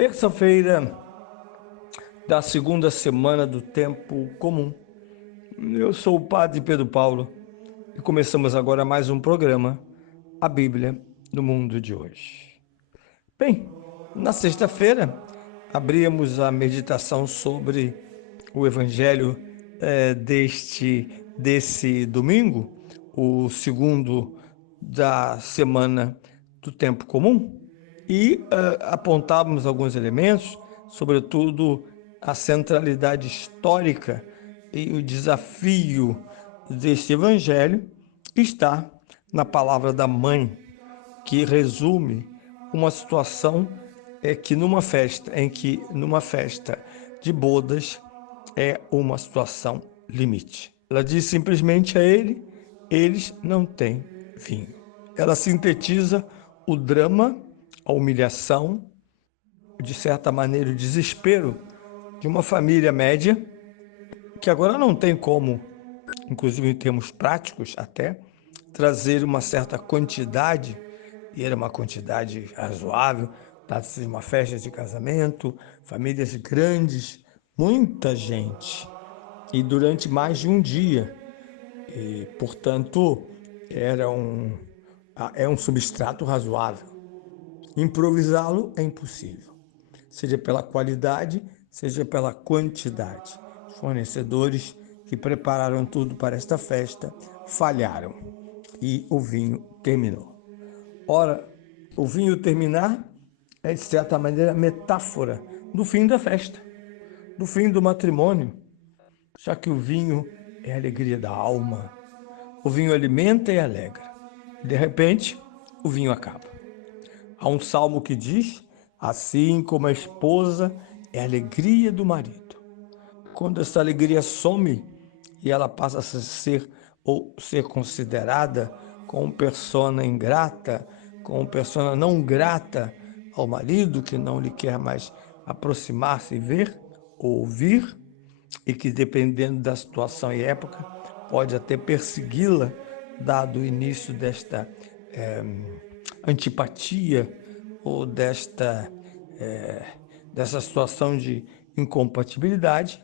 Terça-feira da segunda semana do tempo comum. Eu sou o Padre Pedro Paulo e começamos agora mais um programa, a Bíblia do Mundo de hoje. Bem, na sexta-feira abrimos a meditação sobre o Evangelho desse domingo, o segundo da semana do tempo comum, e apontávamos alguns elementos, sobretudo a centralidade histórica e o desafio deste Evangelho está na palavra da mãe, que resume uma situação numa festa de bodas é uma situação limite. Ela diz simplesmente a ele: eles não têm vinho. Ela sintetiza o drama, a humilhação, de certa maneira o desespero de uma família média que agora não tem como, inclusive em termos práticos até, trazer uma certa quantidade, e era uma quantidade razoável, trata-se de uma festa de casamento, famílias grandes, muita gente, e durante mais de um dia. E, portanto, é um substrato razoável. Improvisá-lo é impossível, seja pela qualidade, seja pela quantidade. Os fornecedores que prepararam tudo para esta festa falharam e o vinho terminou. Ora, o vinho terminar é, de certa maneira, metáfora do fim da festa, do fim do matrimônio, já que o vinho é a alegria da alma. O vinho alimenta e alegra. De repente, o vinho acaba. Há um salmo que diz: assim como a esposa é a alegria do marido. Quando essa alegria some e ela passa a ser considerada como persona ingrata, como persona não grata ao marido, que não lhe quer mais aproximar-se e ver ou ouvir, e que, dependendo da situação e época, pode até persegui-la, dado o início desta antipatia ou dessa situação de incompatibilidade,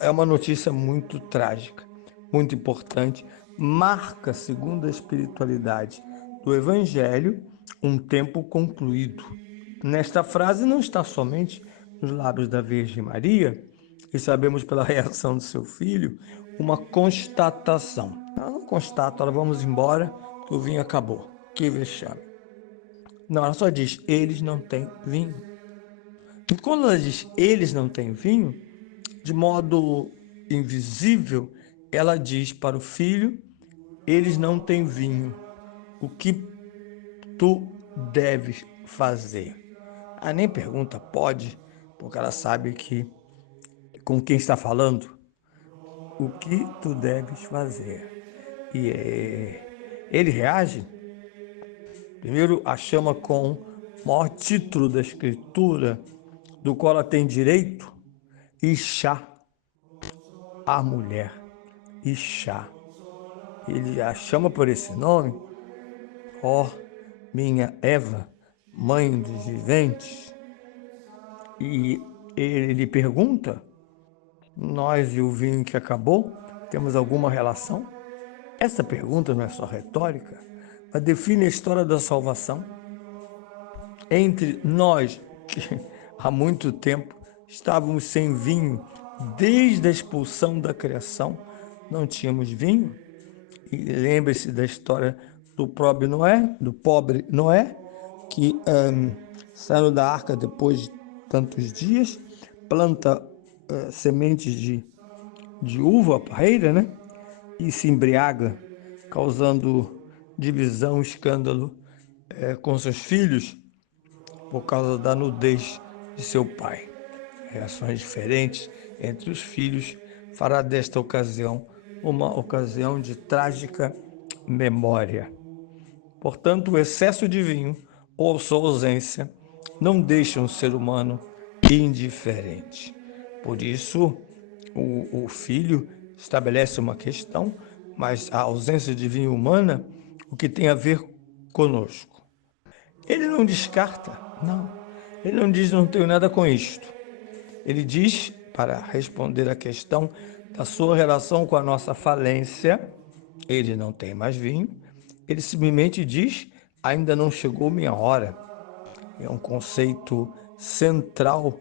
é uma notícia muito trágica, muito importante, marca, segundo a espiritualidade do Evangelho, um tempo concluído. Nesta frase não está somente nos lábios da Virgem Maria, e sabemos pela reação do seu filho, uma constatação. Ela não constata, ela vamos embora, que o vinho acabou. Que vexame. Não, ela só diz, eles não têm vinho. E quando ela diz, eles não têm vinho, de modo invisível, ela diz para o filho, eles não têm vinho. O que tu deves fazer? Ela nem pergunta, pode, porque ela sabe que com quem está falando, o que tu deves fazer. E ele reage, primeiro a chama com o maior título da escritura, do qual ela tem direito, Ixá, a mulher, Ixá. Ele a chama por esse nome, ó minha Eva, mãe dos viventes. E ele lhe pergunta, nós e o vinho que acabou, temos alguma relação? Essa pergunta não é só retórica, mas define a história da salvação. Entre nós, que há muito tempo estávamos sem vinho, desde a expulsão da criação, não tínhamos vinho. E lembre-se da história do pobre Noé, que saiu da arca depois de tantos dias, planta sementes de uva parreira, né? E se embriaga, causando divisão, escândalo com seus filhos por causa da nudez de seu pai. Reações diferentes entre os filhos fará desta ocasião uma ocasião de trágica memória. Portanto, o excesso de vinho ou sua ausência não deixam o ser humano indiferente. Por isso, o filho estabelece uma questão, mas a ausência de vinho humana, o que tem a ver conosco? Ele não descarta, não. Ele não diz não tenho nada com isto. Ele diz, para responder à questão da sua relação com a nossa falência, ele não tem mais vinho. Ele simplesmente diz, ainda não chegou minha hora. É um conceito central,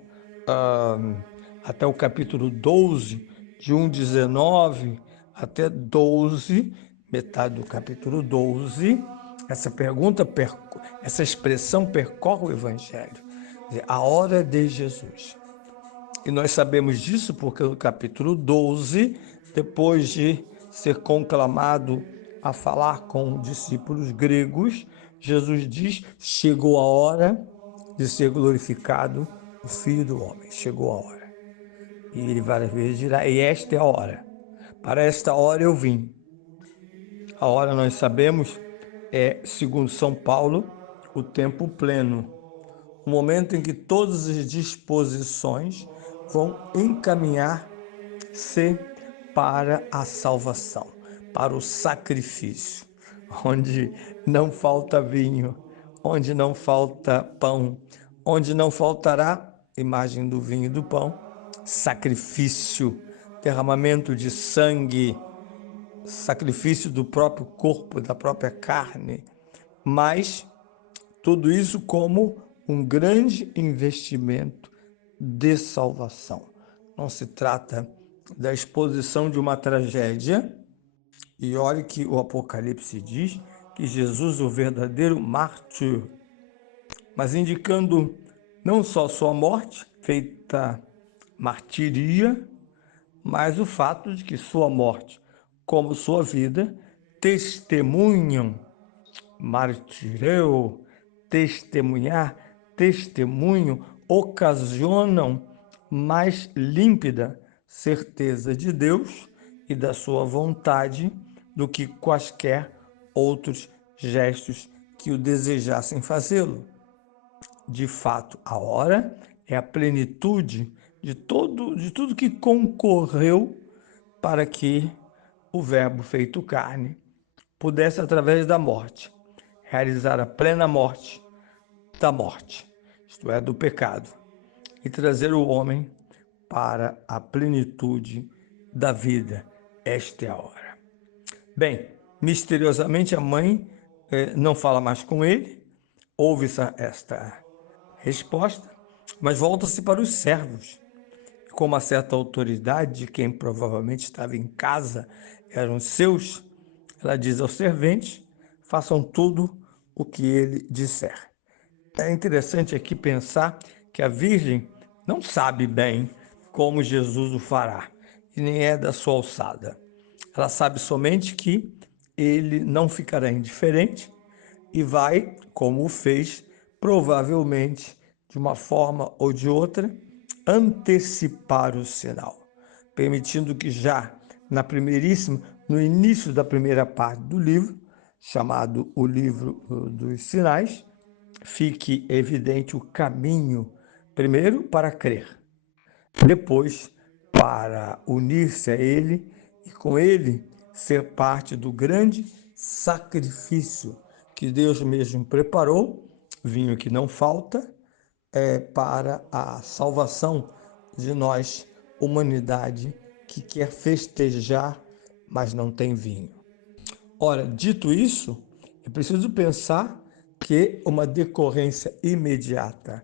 até o capítulo 12, de 1,19 até 12, metade do capítulo 12, essa expressão percorre o Evangelho. Quer dizer, a hora de Jesus. E nós sabemos disso porque no capítulo 12, depois de ser conclamado a falar com discípulos gregos, Jesus diz: chegou a hora de ser glorificado o Filho do Homem. Chegou a hora. E ele várias vezes dirá: e esta é a hora. Para esta hora eu vim. A hora, nós sabemos, é, segundo São Paulo, o tempo pleno. O momento em que todas as disposições vão encaminhar-se para a salvação, para o sacrifício, onde não falta vinho, onde não falta pão, onde não faltará, imagem do vinho e do pão, sacrifício, derramamento de sangue, sacrifício do próprio corpo, da própria carne, mas tudo isso como um grande investimento de salvação. Não se trata da exposição de uma tragédia, e olhe que o Apocalipse diz que Jesus é o verdadeiro mártir, mas indicando não só sua morte, feita martiria, mas o fato de que sua morte, como sua vida, testemunham, martireu, testemunhar, testemunho, ocasionam mais límpida certeza de Deus e da sua vontade do que quaisquer outros gestos que o desejassem fazê-lo. De fato, a hora é a plenitude de tudo que concorreu para que o Verbo feito carne pudesse, através da morte, realizar a plena morte da morte, isto é, do pecado, e trazer o homem para a plenitude da vida. Esta é a hora. Bem, misteriosamente a mãe não fala mais com ele, ouve esta resposta, mas volta-se para os servos. Com uma certa autoridade de quem provavelmente estava em casa, eram seus, ela diz aos serventes: façam tudo o que ele disser. É interessante aqui pensar que a Virgem não sabe bem como Jesus o fará, e nem é da sua alçada. Ela sabe somente que ele não ficará indiferente e vai, como o fez, provavelmente, de uma forma ou de outra, antecipar o sinal, permitindo que já no início da primeira parte do livro, chamado o livro dos sinais, fique evidente o caminho, primeiro para crer, depois para unir-se a ele e com ele ser parte do grande sacrifício que Deus mesmo preparou, vinho que não falta, para a salvação de nós, humanidade que quer festejar, mas não tem vinho. Ora, dito isso, é preciso pensar que uma decorrência imediata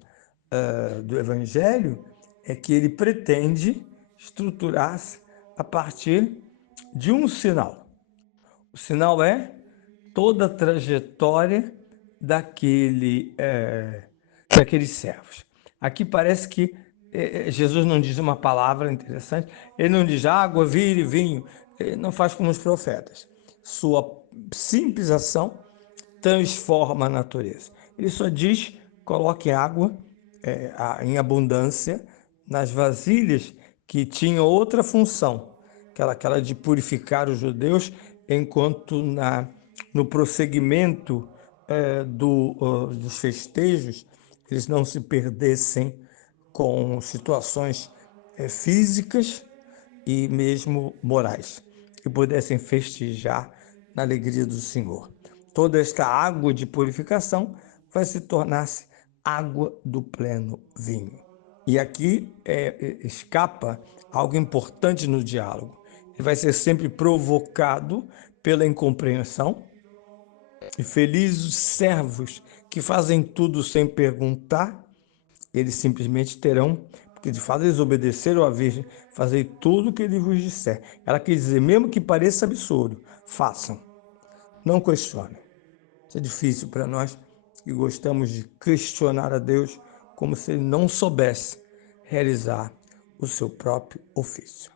do Evangelho é que ele pretende estruturar-se a partir de um sinal. O sinal é toda a trajetória daqueles servos. Aqui parece que Jesus não diz uma palavra interessante, ele não diz água, vire vinho, ele não faz como os profetas. Sua simples ação transforma a natureza. Ele só diz: coloque água em abundância nas vasilhas que tinham outra função, aquela de purificar os judeus, enquanto no prosseguimento dos festejos eles não se perdessem com situações físicas e mesmo morais, que pudessem festejar na alegria do Senhor. Toda esta água de purificação vai se tornar-se água do pleno vinho. E aqui escapa algo importante no diálogo. Ele vai ser sempre provocado pela incompreensão, e felizes os servos que fazem tudo sem perguntar, eles simplesmente terão, porque de fato eles obedeceram à Virgem, fazer tudo o que ele vos disser. Ela quer dizer, mesmo que pareça absurdo, façam, não questionem. Isso é difícil para nós que gostamos de questionar a Deus como se ele não soubesse realizar o seu próprio ofício.